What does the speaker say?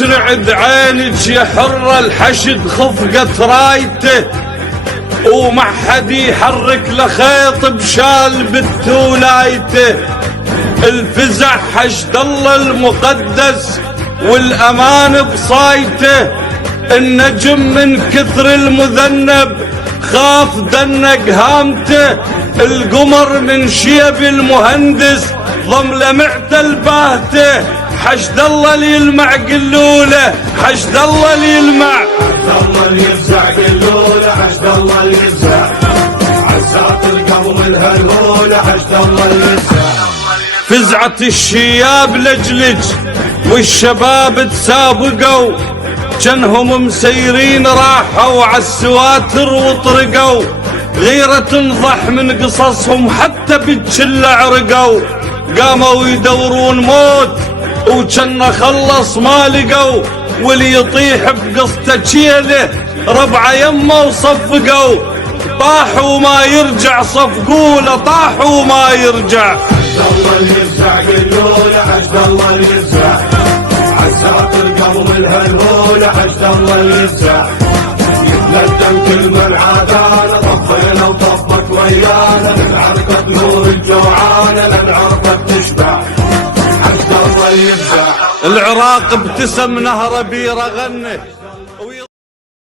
تشرعد عينك يا حرة الحشد خفقت رايته، وما حد يحرك لخيط بشال بالتولايته. الفزع حشد الله المقدس والامان بصايته، النجم من كثر المذنب خاف دنق هامته. القمر من شيب المهندس ضم لمعته الباهته. حشد الله اللي يلمع قلوله، حشد الله اللي يلمع، حشد الله اللي يفزع قلوله، حشد الله اللي يفزع عزات القوم الهلهوله، حشد الله اللي يفزع. فزعة الشياب لجلج والشباب تسابقوا، جنهم مسيرين راحوا عالسواتر وطرقوا. غيرة تنضح من قصصهم حتى بالجلة عرقوا. قاموا يدورون موت وجنة خلص ما لقوا، واللي يطيح بقصته شيله ربع يمه وصفقوا. طاحوا ما يرجع صفقوله، طاحوا ما يرجع. حشد الله اللي يفزع قلوله، حشد الله اللي يفزع عزات القوم الهلهوله، حشد الله اللي يفزع. يتندم كل من عادانا، طفينا وطفك ويانا، لنعرفك نور الجوعانه، لنعرفك تشبع. حشد الله اللي يفزع. العراق ابتسم نهر بيره غنه.